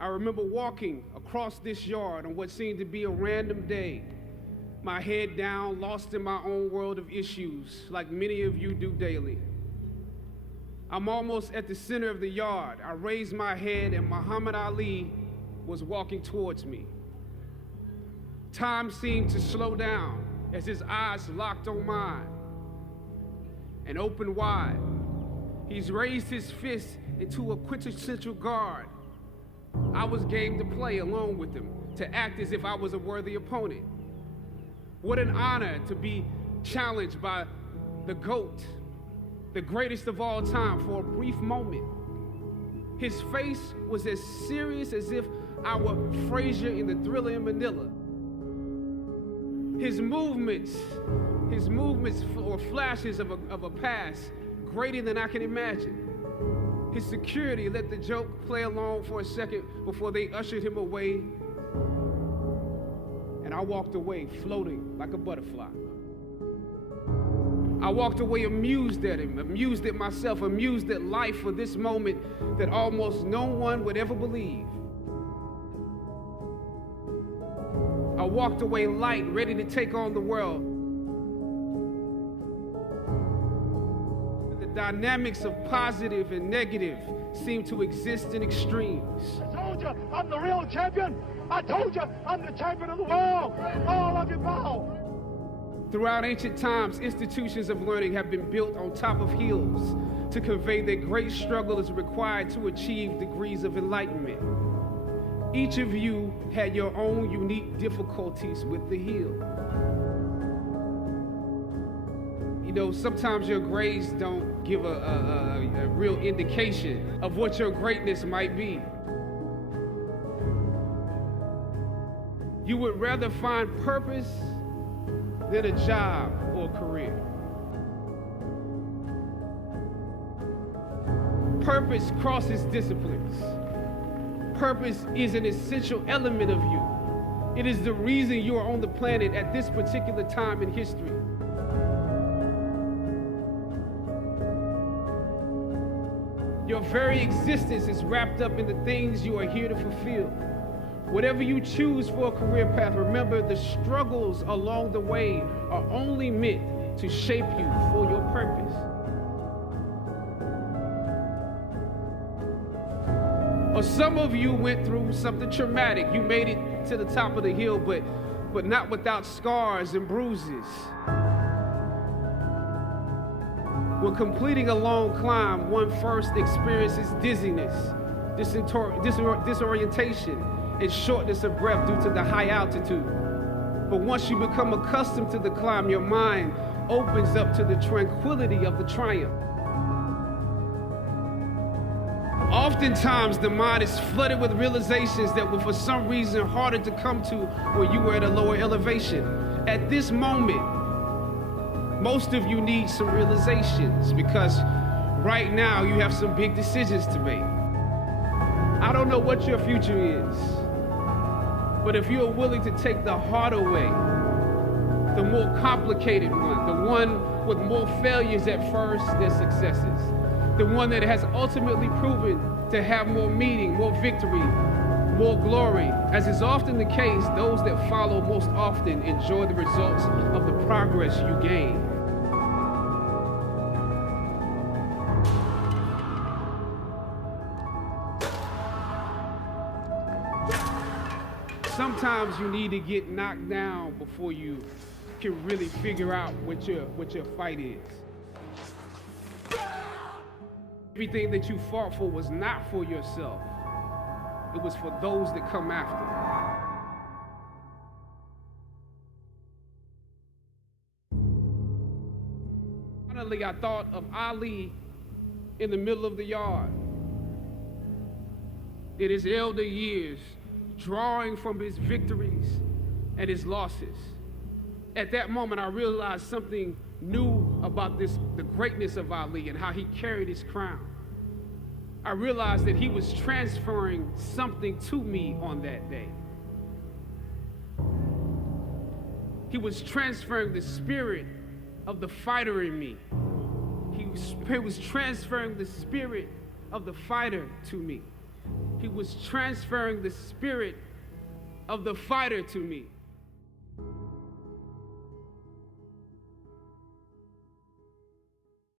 I remember walking across this yard on what seemed to be a random day, my head down, lost in my own world of issues, like many of you do daily. I'm almost at the center of the yard. I raised my head and Muhammad Ali was walking towards me. Time seemed to slow down as his eyes locked on mine and opened wide. He's raised his fist into a quintessential guard. I was game to play along with him, to act as if I was a worthy opponent. What an honor to be challenged by the GOAT, the greatest of all time, for a brief moment. His face was as serious as if I were Frazier in the Thriller in Manila. His movements were flashes of a past greater than I can imagine. His security let the joke play along for a second before they ushered him away, and I walked away floating like a butterfly. I walked away amused at him, amused at myself, amused at life for this moment that almost no one would ever believe. I walked away light, ready to take on the world. The dynamics of positive and negative seem to exist in extremes. I told you I'm the real champion. I told you I'm the champion of the world. All of you bow. Throughout ancient times, institutions of learning have been built on top of hills to convey that great struggle is required to achieve degrees of enlightenment. Each of you had your own unique difficulties with the hill. You know, sometimes your grades don't give a real indication of what your greatness might be. You would rather find purpose than a job or a career. Purpose crosses disciplines. Purpose is an essential element of you. It is the reason you are on the planet at this particular time in history. Your very existence is wrapped up in the things you are here to fulfill. Whatever you choose for a career path, remember the struggles along the way are only meant to shape you for your purpose. Or some of you went through something traumatic. You made it to the top of the hill, but not without scars and bruises. When completing a long climb, one first experiences dizziness, disorientation, and shortness of breath due to the high altitude. But once you become accustomed to the climb, your mind opens up to the tranquility of the triumph. Oftentimes, the mind is flooded with realizations that were for some reason harder to come to when you were at a lower elevation. At this moment, most of you need some realizations because right now you have some big decisions to make. I don't know what your future is, but if you are willing to take the harder way, the more complicated one, the one with more failures at first than successes, the one that has ultimately proven to have more meaning, more victory, more glory. As is often the case, those that follow most often enjoy the results of the progress you gain. Sometimes you need to get knocked down before you can really figure out what your fight is. Everything that you fought for was not for yourself. It was for those that come after. Finally, I thought of Ali in the middle of the yard. In his elder years, drawing from his victories and his losses. At that moment, I realized something new about the greatness of Ali and how he carried his crown. I realized that he was transferring something to me on that day. He was transferring the spirit of the fighter in me. He was transferring the spirit of the fighter to me. He was transferring the spirit of the fighter to me.